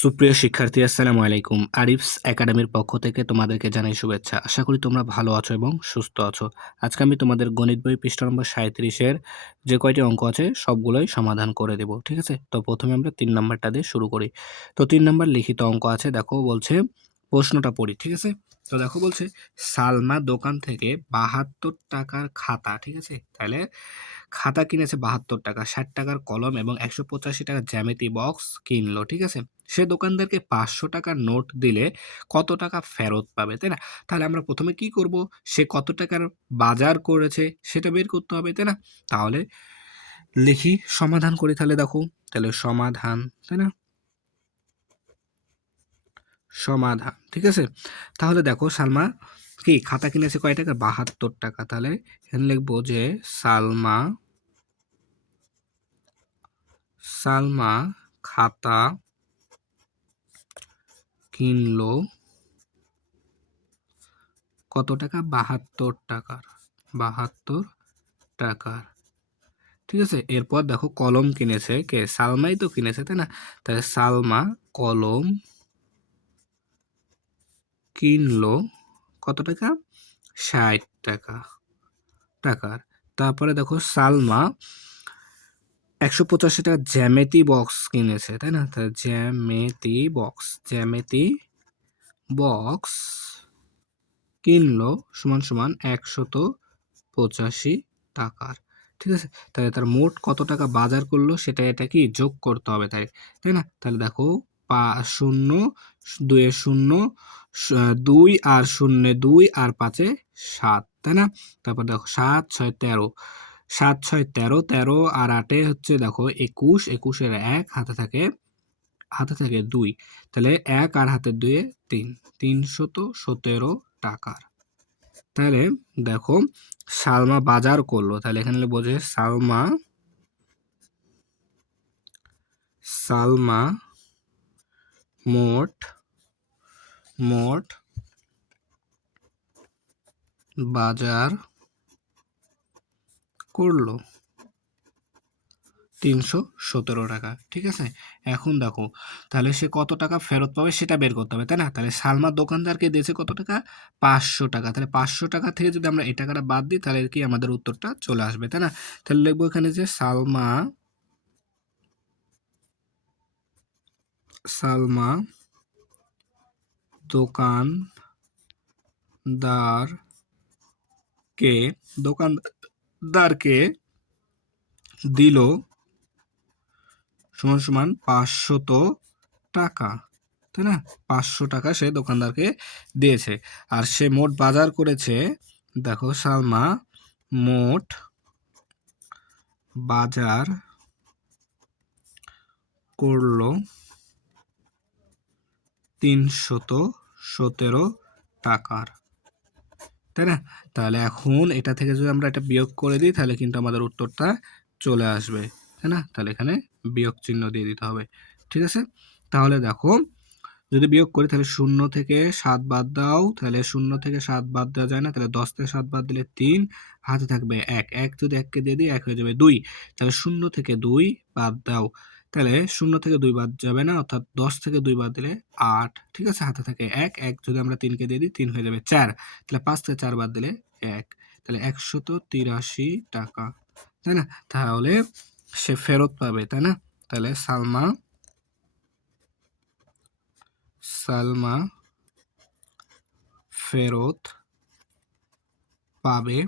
সুপ্রিয় শিক্ষার্থী, আসসালামু আলাইকুম। আরিফস একাডেমির পক্ষ থেকে তোমাদেরকে জানাই শুভেচ্ছা। আশা করি তোমরা ভালো আছো এবং সুস্থ আছো। আজকে আমি তোমাদের গণিত বই পৃষ্ঠা নম্বর 37-এর যে কয়টি অঙ্ক আছে সবগুলোই সমাধান করে দেব। ঠিক আছে? তো প্রথমে আমরা ৩ নাম্বারটা দিয়ে শুরু করি। তো ৩ নাম্বার লিখিত অঙ্ক আছে। দেখো বলছে, প্রশ্নটা পড়ি। ঠিক আছে? তো দেখো বলছে, সালমা দোকান থেকে ৭২ টাকার খাতা, ঠিক আছে? তাহলে খাতা কিনেছে ৭২ টাকা, ৬০ টাকার কলম এবং ১৮৫ টাকার জ্যামিতি বক্স কিনলো। ঠিক আছে? সে দোকানদারকে ৫০০ টাকার নোট দিলে কত টাকা ফেরত পাবে, তাই না? তাহলে আমরা প্রথমে কি করব? সে কত টাকার বাজার করেছে সেটা বের করতে হবে, তাই না? তাহলে লিখি, সমাধান করি। তাহলে দেখো, তাহলে সমাধান, তাই না? সমাধান, ঠিক আছে? তাহলে দেখো, সালমা কি খাতা কিনেছে কয় টাকা? ৭২ টাকা। তাহলে এখানে লিখবো যে সালমা খাতা কিনলো কত টাকা? ৭২ টাকার। ৭২ টাকার, ঠিক আছে? এরপর দেখো, কলম কিনেছে কে? সালমাই তো কিনেছে, তাই না? তাহলে সালমা কলম কিনলো কত টাকা? ৬০ টাকা টাকার। তারপরে দেখো, সালমা ১৮৫ টাকা জ্যামিতি বক্স কিনেছে, তাই না? তাহলে জ্যামিতি বক্স কিনলো সমান সমান ১৮৫ টাকার। ঠিক আছে? তাহলে তার মোট কত টাকা বাজার করলো সেটা এটা কি যোগ করতে হবে, তাই না? তাহলে দেখো, ০ ২ এ ০, ২ আর ০ ২ আর ৫ এ ৭, তাই না? তারপর দেখো, ৭ ৬ ১৩, ৭ ৬ ১৩, ১৩ আর ৮ এ হচ্ছে দেখো ২১, ২১ এর ১ হাতে থাকে ২, তাহলে ১ আর হাতে ২ এ ৩, ৩১৭ টাকার। তাহলে দেখো, সালমা বাজার করলো, তাহলে এখানে বোঝে সালমা মোট বাজার করলো ৩১৭ টাকা। ঠিক আছে? এখন দেখো, তাহলে সে কত টাকা ফেরত পাবে সেটা বের করতে হবে, তাই না? তাহলে সালমা দোকানদারকে দিয়েছে কত টাকা? ৫০০ টাকা। তাহলে ৫০০ টাকা থেকে যদি আমরা এই টাকাটা বাদ দিই তাহলে কি আমাদের উত্তরটা চলে আসবে, তাই না? তাহলে লিখবো এখানে যে সালমা দোকানদারকে দিল সমান সমান ৫০০ টাকা, তাই না? ৫০০ টাকা সে দোকানদারকে দিয়েছে। আর সে মোট বাজার করেছে, দেখো, সালমা মোট বাজার করলো ৩১৭ টাকার, তাই না? তাহলে এখন এটা থেকে যদি আমরা এটা বিয়োগ করে দিই তাহলে কিন্তু আমাদের উত্তরটা চলে আসবে, তাই না? তাহলে এখানে বিয়োগ চিহ্ন দিয়ে দিতে হবে। ঠিক আছে? তাহলে দেখো, যদি বিয়োগ করি তাহলে ০ থেকে ৭ বাদ দাও, তাহলে ০ থেকে ৭ বাদ দেওয়া যায় না, তাহলে ১০ থেকে ৭ বাদ দিলে ৩, হাতে থাকবে ১, ১ যদি ১কে দিয়ে দিই ১ হয়ে যাবে ২, তাহলে ০ থেকে ২ বাদ দাও, তাহলে ০ থেকে ২ বাদ যাবে না, অর্থাৎ ১০ থেকে ২ বাদ দিলে ৮, ঠিক আছে? হাতে থাকে ১, ১ যদি আমরা ৩কে দিয়ে দিই ৩ হয়ে যাবে ৪, তাহলে ৫ থেকে ৪ বাদ দিলে ১, তাহলে ১৮৩ টাকা, তাই না? তাহলে সে ফেরত পাবে, তাই না? তাহলে সালমা ফেরত পাবে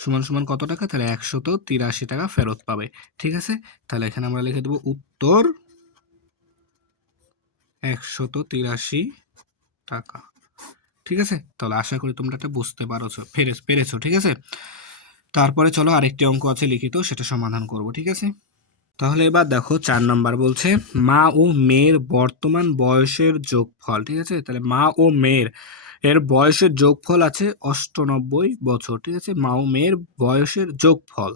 সমান সমান কত টাকা? তাহলে ১৮৩ টাকা ফেরত পাবে। ঠিক আছে? তাহলে এখানে আমরা লিখে দেবো উত্তর ১৮৩ টাকা। ঠিক আছে? তাহলে আশা করি তোমরা এটা বুঝতে পেরেছো। ঠিক আছে? তারপরে চলো আরেকটি অঙ্ক আছে লিখিত, সেটা সমাধান করব। ঠিক আছে? তাহলে এবার দেখো, ৪ নাম্বার বলছে, মা ও মেয়ের বর্তমান বয়সের যোগফল। ঠিক আছে? তাহলে মা ও মেয়ের বয়সের যোগফল আছে ৯৮ বছর। ঠিক আছে? মা ও মেয়ের বয়সের যোগফল।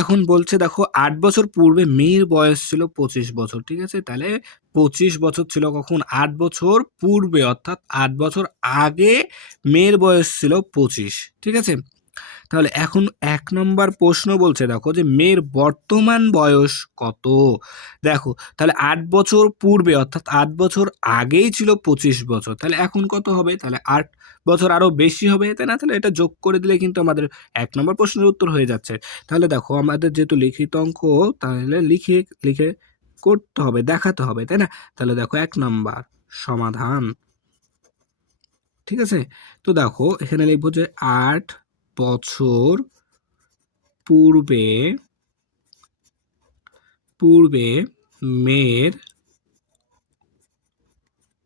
এখন বলছে দেখো, ৮ বছর পূর্বে মেয়ের বয়স ছিল ২৫ বছর। ঠিক আছে? তাহলে ২৫ বছর ছিল কখন? ৮ বছর পূর্বে, অর্থাৎ ৮ বছর আগে মেয়ের বয়স ছিল ২৫। ঠিক আছে? তাহলে এখন ১ নম্বর প্রশ্ন বলছে দেখো যে মেয়ের বর্তমান বয়স কত? দেখো তাহলে ৮ বছর পূর্বে অর্থাৎ ৮ বছর আগেই ছিল ২৫ বছর। তাহলে এখন কত হবে? তাহলে ৮ বছর আরো বেশি হবে, তাই না? তাহলে এটা যোগ করে দিলে কিন্তু আমাদের ১ নম্বর প্রশ্নের উত্তর হয়ে যাচ্ছে। তাহলে দেখো আমাদের যেহেতু লিখিত অঙ্ক তাহলে লিখে করতে হবে, দেখাতে হবে, তাই না? তাহলে দেখো ১ নাম্বার সমাধান। ঠিক আছে? তো দেখো এখানে লিখবো যে ৮ বছর পূর্বে মেয়ের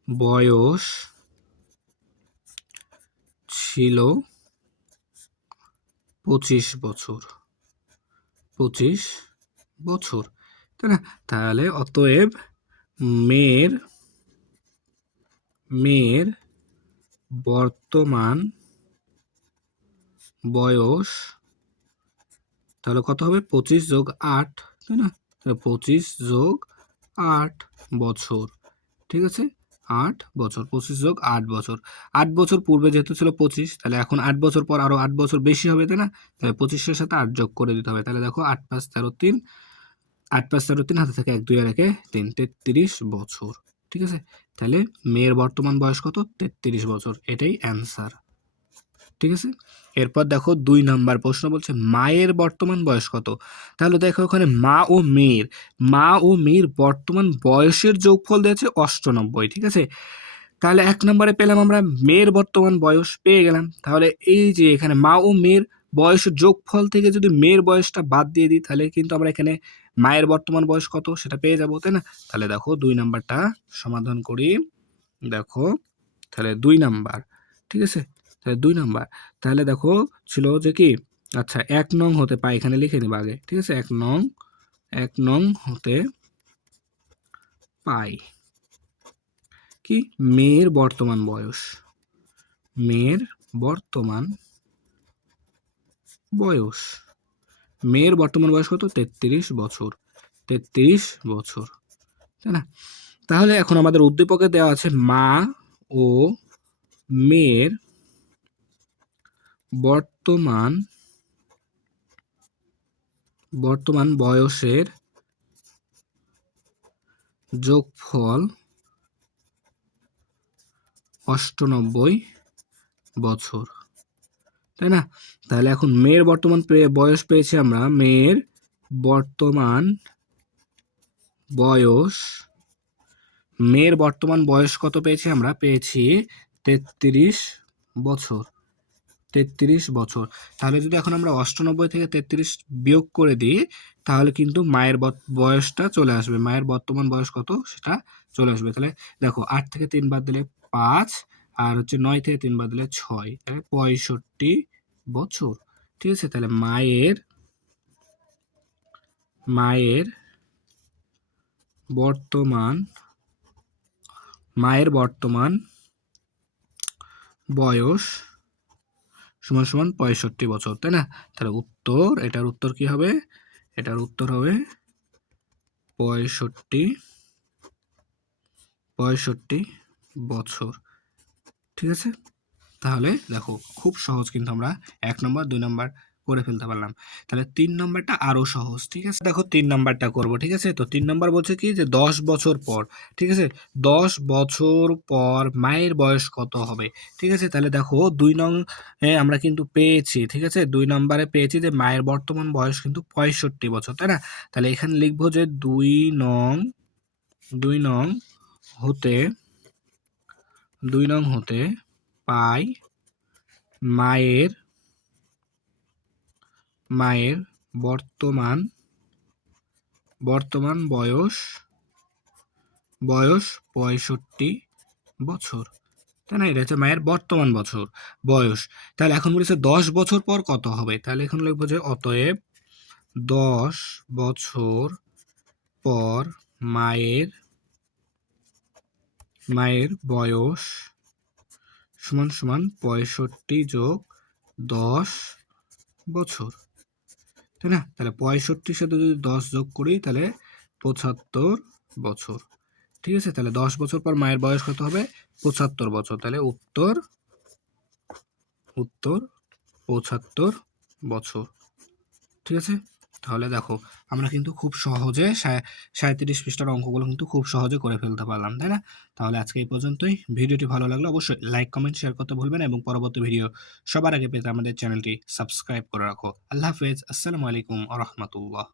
বয়স ছিল ২৫ বছর। ২৫ বছর, তাই না? তাহলে অতএব মেয়ের বর্তমান বয়স তাহলে কত হবে? ২৫ যোগ ৮, তাই না? ২৫ যোগ ৮ বছর, ঠিক আছে? ৮ বছর, ২৫ যোগ ৮ বছর। ৮ বছর পূর্বে যেহেতু ছিল ২৫, তাহলে এখন ৮ বছর পর আরো ৮ বছর বেশি হবে, তাই না? তাহলে ২৫-এর সাথে ৮ যোগ করে দিতে হবে। তাহলে দেখো ৮ × ৫ = ১৩, ৮ × ৫ = ৩, হাতে থাকে ১, ২ আর ১ ৩, ৩৩ বছর। ঠিক আছে? তাহলে মেয়ের বর্তমান বয়স কত? ৩৩ বছর। এটাই অ্যান্সার। ঠিক আছে? এরপর দেখো ২ নাম্বার প্রশ্ন বলছে মায়ের বর্তমান বয়স কত? তাহলে দেখো ওখানে মা ও মেয়ের বর্তমান বয়সের যোগফল দিয়েছে ৯৮, ঠিক আছে? তাহলে ১ নম্বরে পেলাম আমরা মেয়ের বর্তমান বয়স পেয়ে গেলাম। তাহলে এই যে এখানে মা ও মেয়ের বয়সের যোগফল থেকে যদি মেয়ের বয়সটা বাদ দিয়ে দিই তাহলে কিন্তু আমরা এখানে মায়ের বর্তমান বয়স কত সেটা পেয়ে যাব, তাই না? তাহলে দেখো ২ নাম্বারটা সমাধান করি। দেখো তাহলে ২ নাম্বার, ঠিক আছে? তাহলে ২ নাম্বার, তাহলে দেখো ছিল যে কি, আচ্ছা ১ নং হতে পাই, এখানে লিখে দেব আগে, ঠিক আছে? ১ নং হতে পাই কি মেয়ের বর্তমান বয়স, মেয়ের বর্তমান বয়স কত? ৩৩ বছর, ৩৩ বছর, তাই না? তাহলে এখন আমাদের উদ্দীপকে দেওয়া আছে মা ও মেয়ের বর্তমান বয়সের যোগফল ৯৮ বছর, তাই না? তাহলে এখন মেয়ের বর্তমান বয়স পেয়েছি আমরা, মেয়ের বর্তমান বয়স কত পেয়েছি আমরা? পেয়েছি ৩৩ বছর, ৩৩ বছর। তাহলে যদি এখন আমরা ৯৮ থেকে ৩৩ বিয়োগ করে দিই তাহলে কিন্তু মায়ের বয়সটা চলে আসবে। মায়ের বর্তমান বয়স কত সেটা চলে আসবে। তাহলে দেখো ৮ থেকে ৩ বাদ দিলে ৫, আর হচ্ছে ৯ থেকে ৩ বাদ দিলে ৬, তাহলে ৬৫ বছর। ঠিক আছে? তাহলে মায়ের বর্তমান বয়স সমান ৬৫ বছর, তাই না? তাহলে এটার উত্তর কি হবে? এটার উত্তর হবে ৬৫ বছর। ঠিক আছে? তাহলে দেখো খুব সহজ কিন্তু আমরা ১ নম্বর ২ নম্বর করে ফেলতে পারলাম। তাহলে ৩ নম্বরটা আরো সহজ। ঠিক আছে? দেখো ৩ নম্বরটা করব। ঠিক আছে? তো ৩ নম্বর বলছে কি যে ১০ বছর পর, ঠিক আছে? ১০ বছর পর মায়ের বয়স কত হবে? ঠিক আছে? তাহলে দেখো ২ নং আমরা কিন্তু পেয়েছি। ঠিক আছে? ২ নম্বরে পেয়েছি যে মায়ের বর্তমান বয়স কিন্তু ৬৫ বছর, তাই না? তাহলে এখানে লিখবো যে ২ নং হতে পাই মায়ের বর্তমান বয়স ৬৫ বছর, তাই না? এটা হচ্ছে মায়ের বর্তমান বয়স। তাহলে এখন বলেছে ১০ বছর পর কত হবে? তাহলে এখন লিখবো যে অতএব ১০ বছর পর মায়ের বয়স সমান ৬৫ যোগ ১০ বছর, তাই না? তাহলে ৬৫-র সাথে যদি ১০ যোগ করি তাহলে ৭৫ বছর। ঠিক আছে? তাহলে ১০ বছর পর মায়ের বয়স কত হবে? ৭৫ বছর। তাহলে উত্তর ৭৫ বছর। ঠিক আছে? তাহলে দেখো আমরা কিন্তু খুব সহজে ৩৭ পৃষ্ঠার অঙ্কগুলো কিন্তু খুব সহজে করে ফেলতে পারলাম, তাই না? তাহলে আজকে এই পর্যন্তই। ভিডিওটি ভালো লাগলে অবশ্যই লাইক, কমেন্ট, শেয়ার করতে ভুলবেন না এবং পরবর্তী ভিডিও সবার আগে পেতে আমাদের চ্যানেলটি সাবস্ক্রাইব করে রাখো। আল্লাহ হাফেজ। আসসালামু আলাইকুম ওয়া রাহমাতুল্লাহ।